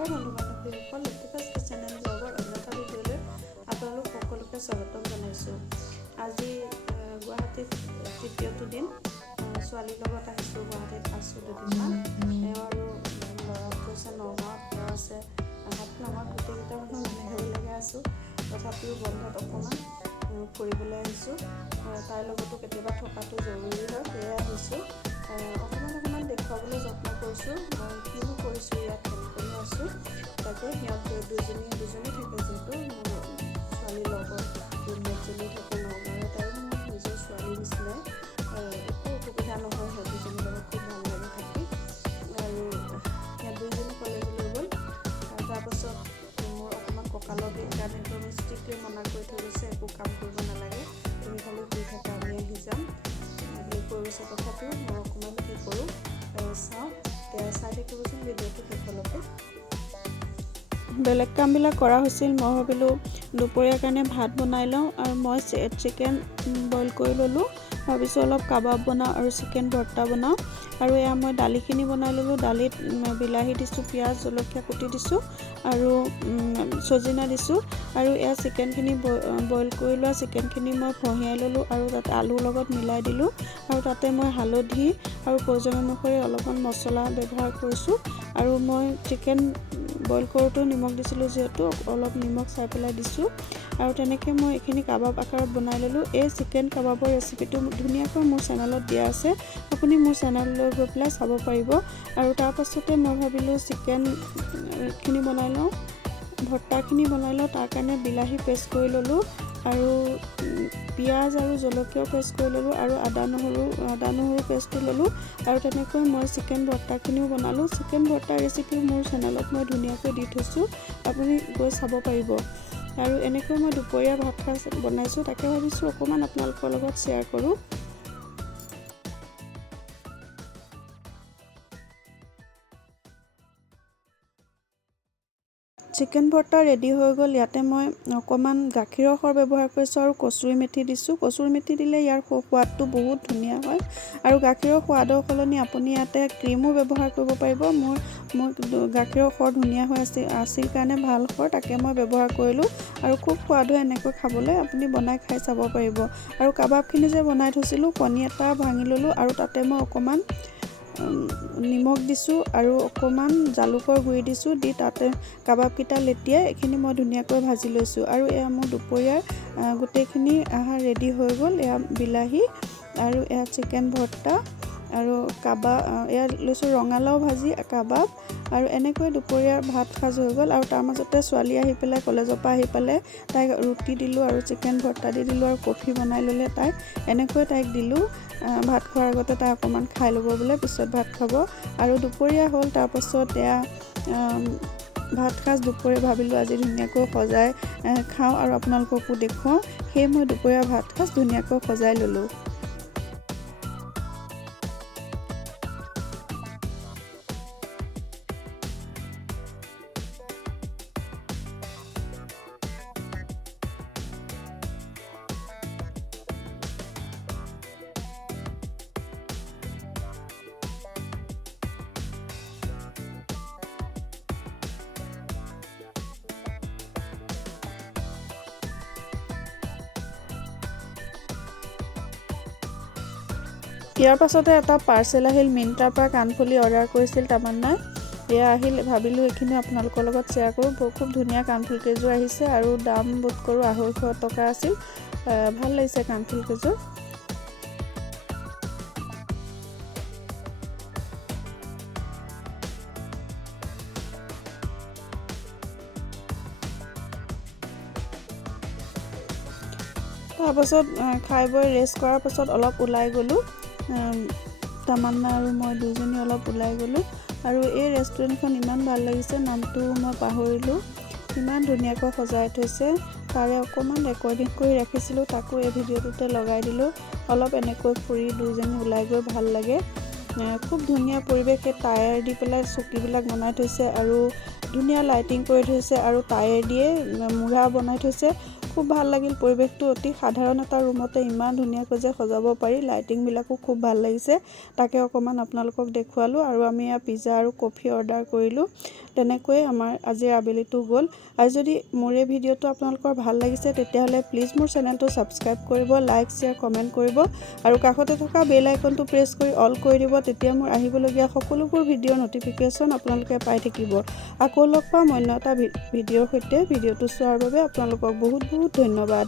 নমস্কাৰ বন্ধু-বান্ধৱীসকল, লতিকাছ kitchen and ব্লগৰ অন্য এটা ভিডিঅ'লৈ আপোনালোক সকলোকে স্বাগতম জনাইছোঁ। আজি গুৱাহাটীত তৃতীয়টো দিন, ছোৱালীৰ লগত আহিছোঁ। গুৱাহাটীত আছোঁ দুদিনমান। এওঁ আৰু ল'ৰাত গৈছে নগাঁৱত, এওঁ আছে নগাঁৱত। গোটেইকেইটা মানুহ একেলগে আছোঁ। তথাপিও বন্ধত অকণমান ফুৰিবলৈ আহিছোঁ। তাইৰ লগতো কেতিয়াবা থকাটো জৰুৰী হয়, সেয়ে আহিছোঁ। অকণমান দেখুৱাবলৈ যত্ন কৰিছোঁ। মই কিনো কৰিছোঁ, ইয়াত কেনেকৈ আছোঁ তাকে। সিহঁত দুজনী থাকে, যিহেতু মোৰ ছোৱালীৰ লগৰ ৰুমমেটজনী থাকে নগাঁৱৰে। তাইও মোৰ নিজৰ ছোৱালীৰ নিচিনাই, একো অসুবিধা নহয়। সিহঁত দুজনীৰ লগত খুব ভাল লাগে থাকি। আৰু সিহঁত দুইজনী কলেজলৈ গ'ল। তাৰপাছত মোৰ অকণমান কঁকালৰ বিষ কাৰণে একদম ষ্ট্ৰিক্টলি মনা কৰি থৈ গৈছে, একো কাম কৰিব নালাগে, তুমি খালি শুই থাকা, আমি আহি যাম, হেৰি কৰি গৈছে। তথাপিও মই অকণমান কি কৰোঁ চাওঁ, চাই থাকিবচোন ভিডিঅ'টো শেষলৈকে। বেলেগ কামবিলাক কৰা হৈছিল। মই ভাবিলোঁ দুপৰীয়াৰ কাৰণে ভাত বনাই লওঁ, আৰু মই চিকেন বইল কৰি ল'লোঁ। ভাবিছোঁ অলপ কাবাব বনাওঁ আৰু চিকেন ভৰ্তা বনাওঁ। আৰু এয়া মই দালিখিনি বনাই ল'লোঁ। দালিত বিলাহী দিছোঁ, পিঁয়াজ জলকীয়া কুটি দিছোঁ, আৰু চজিনা দিছোঁ। আৰু এয়া চিকেনখিনি বইল কৰি লোৱা চিকেনখিনি মই ফঁহিয়াই ল'লোঁ, আৰু তাতে আলুৰ লগত মিলাই দিলোঁ। আৰু তাতে মই হালধি আৰু প্ৰয়োজন অনুসৰি অলপমান মছলা ব্যৱহাৰ কৰিছোঁ। আৰু মই চিকেন বইল কৰোঁতেও নিমখ দিছিলোঁ, যিহেতু অলপ নিমখ চাই পেলাই দিছোঁ। আৰু তেনেকৈ মই এইখিনি কাবাব আকাৰত বনাই ল'লোঁ। এই চিকেন কাবাবৰ ৰেচিপিটো ধুনীয়াকৈ মোৰ চেনেলত দিয়া আছে, আপুনি মোৰ চেনেললৈ গৈ পেলাই চাব পাৰিব। আৰু তাৰপাছতে মই ভাবিলোঁ চিকেনখিনি বনাই লওঁ, ভৰ্তাখিনি বনাই লওঁ। তাৰ কাৰণে বিলাহী পেষ্ট কৰি ল'লোঁ, আৰু পিঁয়াজ আৰু জলকীয়াও পেষ্ট কৰি ল'লোঁ, আৰু আদা নহৰু পেষ্টটো ল'লোঁ। আৰু তেনেকৈ মই চিকেন ভৰ্তাখিনিও বনালোঁ। চিকেন ভৰ্তা ৰেচিপিও মোৰ চেনেলত মই ধুনীয়াকৈ দি থৈছোঁ, আপুনি গৈ চাব পাৰিব। আৰু এনেকৈ মই দুপৰীয়া ভাত সাজ বনাইছোঁ, তাকে ভাবিছোঁ অকণমান আপোনালোকৰ লগত শ্বেয়াৰ কৰোঁ। চিকেন ভৰ্তা ৰেডি হৈ গ'ল। ইয়াতে মই অকণমান গাখীৰৰ সৰ ব্যৱহাৰ কৰিছোঁ, আৰু কচুৰি মেথি দিছোঁ। কচুৰি মেথি দিলে ইয়াৰ সোৱাদটো বহুত ধুনীয়া হয়। আৰু গাখীৰৰ সোৱাদৰ সলনি আপুনি ইয়াতে ক্ৰীমো ব্যৱহাৰ কৰিব পাৰিব। মোৰ গাখীৰৰ সৰ ধুনীয়া হৈ আছিল কাৰণে ভাল সৰ, তাকে মই ব্যৱহাৰ কৰিলোঁ। আৰু খুব সোৱাদ হয় এনেকৈ খাবলৈ, আপুনি বনাই খাই চাব পাৰিব। আৰু কাবাবখিনি যে বনাই থৈছিলোঁ, কণী এটা ভাঙি ল'লোঁ, আৰু তাতে মই অকণমান নিমখ দিছোঁ, আৰু অকণমান জালুকৰ গুড়ি দিছোঁ, দি তাতে কাবাবকেইটা লেটিয়াই এইখিনি মই ধুনীয়াকৈ ভাজি লৈছোঁ। আৰু এয়া মোৰ দুপৰীয়াৰ গোটেইখিনি আহাৰ ৰেডি হৈ গ'ল। এয়া বিলাহী, আৰু এয়া চিকেন ভৰ্তা, আৰু এয়া লৈছোঁ ৰঙালাও ভাজি, কাবাব, আৰু এনেকৈ দুপৰীয়াৰ ভাত সাজ হৈ গ'ল। আৰু তাৰ মাজতে ছোৱালী আহি পেলাই কলেজৰ পৰা আহি পেলাই তাইক ৰুটি দিলোঁ, আৰু চিকেন ভৰ্তা দি দিলোঁ, আৰু কফি বনাই ল'লে তাই। এনেকৈ তাইক দিলোঁ। ভাত খোৱাৰ আগতে তাই অকণমান খাই ল'ব বোলে, পিছত ভাত খাব। আৰু দুপৰীয়া হ'ল। তাৰপাছত এয়া ভাত সাজ দুপৰীয়া ভাবিলোঁ আজি ধুনীয়াকৈ সজাই খাওঁ আৰু আপোনালোককো দেখুৱাওঁ। সেয়ে মই দুপৰীয়া ভাত সাজ ধুনীয়াকৈ সজাই ল'লোঁ। ইয়াৰ পাছতে এটা পাৰ্চেল আহিল। মিন্ত্ৰাৰ পৰা কাণফুলি অৰ্ডাৰ কৰিছিল তামান্নাই। এয়া আহিল, ভাবিলোঁ এইখিনি আপোনালোকৰ লগত শ্বেয়াৰ কৰোঁ। খুব ধুনীয়া কাণফুল কেইযোৰ আহিছে, আৰু দাম বোধ কৰোঁ 250 টকা আছিল। ভাল লাগিছে কাণফুল কেইযোৰ। তাৰপাছত খাই বৈ ৰেষ্ট কৰাৰ পাছত অলপ ওলাই গ'লোঁ। তামান্না আৰু মই দুজনী অলপ ওলাই গ'লোঁ। আৰু এই ৰেষ্টুৰেণ্টখন ইমান ভাল লাগিছে, নামটো মই পাহৰিলোঁ। ইমান ধুনীয়াকৈ সজাই থৈছে। তাৰে অকণমান ৰেকৰ্ডিং কৰি ৰাখিছিলোঁ, তাকো এই ভিডিঅ'টোতে লগাই দিলোঁ। অলপ এনেকৈ ফুৰি দুইজনী ওলাই গৈ ভাল লাগে। খুব ধুনীয়া পৰিৱেশ। সেই টায়াৰ দি পেলাই চকীবিলাক বনাই থৈছে, আৰু ধুনীয়া লাইটিং কৰি থৈছে, আৰু টায়াৰ দিয়ে মূঢ়া বনাই থৈছে। খুব ভাল লাগিল পৰিৱেশটো। অতি সাধাৰণ এটা ৰুমতে ইমান ধুনীয়াকৈ যে সজাব পাৰি, লাইটিংবিলাকো খুব ভাল লাগিছে। তাকে অকণমান আপোনালোকক দেখুৱালোঁ। আৰু আমি পিজ্জা আৰু কফি অৰ্ডাৰ কৰিলোঁ। তেনেকৈয়ে আমাৰ আজিৰ আবেলিটো গ'ল। আৰু যদি মোৰ এই ভিডিঅ'টো আপোনালোকৰ ভাল লাগিছে তেতিয়াহ'লে প্লিজ মোৰ চেনেলটো ছাবস্ক্ৰাইব কৰিব, লাইক শ্বেয়াৰ কমেণ্ট কৰিব আৰু কাষতে থকা বেল আইকনটো প্ৰেছ কৰি অল কৰি দিব। তেতিয়া মোৰ আহিবলগীয়া সকলোবোৰ ভিডিঅ'ৰ ন'টিফিকেশ্যন আপোনালোকে পাই থাকিব। আকৌ লগ পাম অন্য এটা ভিডিঅ'ৰ সৈতে। ভিডিঅ'টো চোৱাৰ বাবে আপোনালোকক বহুত বহুত ধন্যবাদ।